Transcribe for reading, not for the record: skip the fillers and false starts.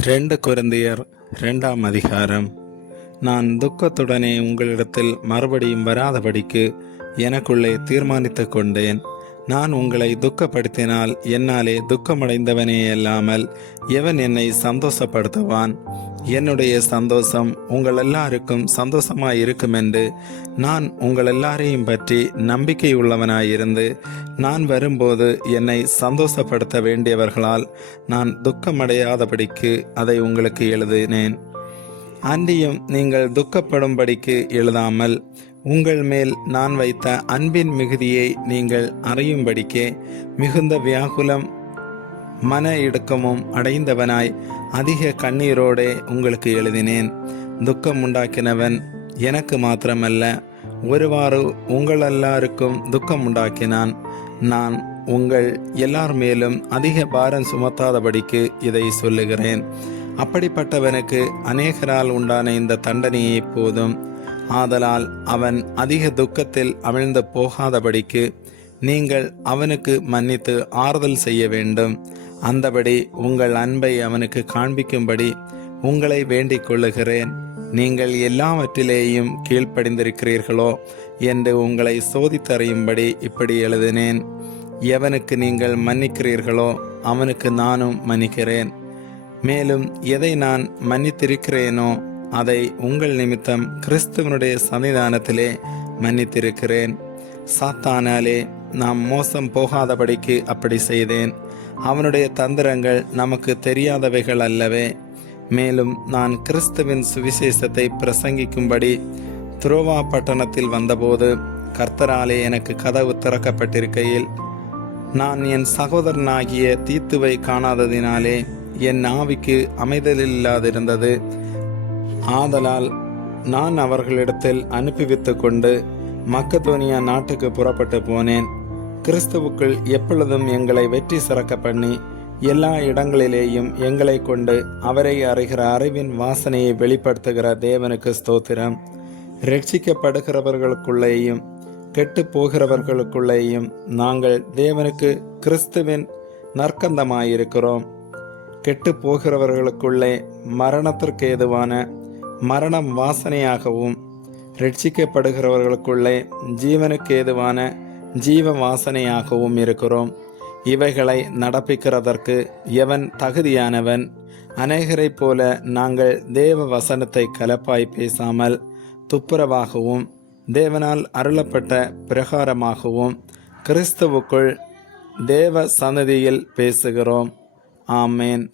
2 கொரிந்தியர் 2ஆம் அதிகாரம். நான் துக்கத்துடனே உங்களிடத்தில் மறுபடியும் வராதபடிக்கு எனக்குள்ளே தீர்மானித்துக் கொண்டேன். நான் உங்களை துக்கப்படுத்தினால் என்னாலே துக்கமடைந்தவனே அல்லாமல் எவன் என்னை சந்தோஷப்படுத்துவான்? என்னுடைய சந்தோஷம் உங்கள் எல்லாருக்கும் சந்தோஷமாயிருக்கும் என்று நான் உங்கள் எல்லாரையும் பற்றி நம்பிக்கை உள்ளவனாயிருந்து, நான் வரும்போது என்னை சந்தோஷப்படுத்த வேண்டியவர்களால் நான் துக்கமடையாதபடிக்கு அதை உங்களுக்கு எழுதினேன். அன்றியும் நீங்கள் துக்கப்படும்படிக்கு எழுதாமல், உங்கள் மேல் நான் வைத்த அன்பின் மிகுதியை நீங்கள் அறியும்படிக்கே மிகுந்த வியாகுலம் மன இடுக்கமும் அடைந்தவனாய் அதிக கண்ணீரோடே உங்களுக்கு எழுதினேன். துக்கம் உண்டாக்கினவன் எனக்கு மாத்திரமல்ல, ஒருவாறு உங்கள் எல்லாருக்கும் துக்கம் உண்டாக்கினான். நான் உங்கள் எல்லார் மேலும் அதிக பாரம் சுமத்தாதபடிக்கு இதை சொல்லுகிறேன். அப்படிப்பட்டவனுக்கு அநேகரால் உண்டான இந்த தண்டனையே போதும். ஆதலால் அவன் அதிக துக்கத்தில் அமிழ்ந்து போகாதபடிக்கு நீங்கள் அவனுக்கு மன்னித்து ஆறுதல் செய்ய வேண்டும். அந்தபடி உங்கள் அன்பை அவனுக்கு காண்பிக்கும்படி உங்களை வேண்டிக் கொள்ளுகிறேன். நீங்கள் எல்லாவற்றிலேயும் கீழ்ப்படிந்திருக்கிறீர்களோ என்று உங்களை சோதித்தறியும்படி இப்படி எழுதினேன். எவனுக்கு நீங்கள் மன்னிக்கிறீர்களோ அவனுக்கு நானும் மன்னிக்கிறேன். மேலும் எதை நான் மன்னித்திருக்கிறேனோ அதை உங்கள் நிமித்தம் கிறிஸ்துவனுடைய சன்னிதானத்திலே மன்னித்திருக்கிறேன். சாத்தானாலே நாம் மோசம் போகாதபடிக்கு அப்படி செய்தேன். அவனுடைய தந்திரங்கள் நமக்கு தெரியாதவைகள் அல்லவே. மேலும் நான் கிறிஸ்துவின் சுவிசேஷத்தை பிரசங்கிக்கும்படி துரோவா பட்டணத்தில் வந்தபோது கர்த்தராலே எனக்கு கதவு திறக்கப்பட்டிருக்கையில், நான் என் சகோதரனாகிய தீத்துவை காணாததினாலே என் ஆவிக்கு அமைதலில்லாதிருந்தது. ஆதலால் நான் அவர்களிடத்தில் அனுப்பிவித்து கொண்டு மக்கதோனியா நாட்டுக்கு புறப்பட்டு போனேன். கிறிஸ்துவுக்குள் எப்பொழுதும் எங்களை வெற்றி சிறக்க பண்ணி எல்லா இடங்களிலேயும் எங்களை கொண்டு அவரை அறிகிற அறிவின் வாசனையை வெளிப்படுத்துகிற தேவனுக்கு ஸ்தோத்திரம். ரட்சிக்கப்படுகிறவர்களுக்குள்ளேயும் கெட்டு போகிறவர்களுக்குள்ளேயும் நாங்கள் தேவனுக்கு கிறிஸ்துவின் நற்கந்தமாயிருக்கிறோம். கெட்டு போகிறவர்களுக்குள்ளே மரணத்திற்கு ஏதுவான மரணம் வாசனையாகவும், ரட்சிக்கப்படுகிறவர்களுக்குள்ளே ஜீவனுக்கு ஏதுவான ஜீவ வாசனையாகவும் இருக்கிறோம். இவைகளை நடப்பிக்கிறதற்கு எவன் தகுதியானவன்? அநேகரைப் போல நாங்கள் தேவ வசனத்தை கலப்பாய் பேசாமல் துப்புரவாகவும் தேவனால் அருளப்பட்ட பிரகாரமாகவும் கிறிஸ்துவுக்குள் தேவ சன்னதியில் பேசுகிறோம். ஆமேன்.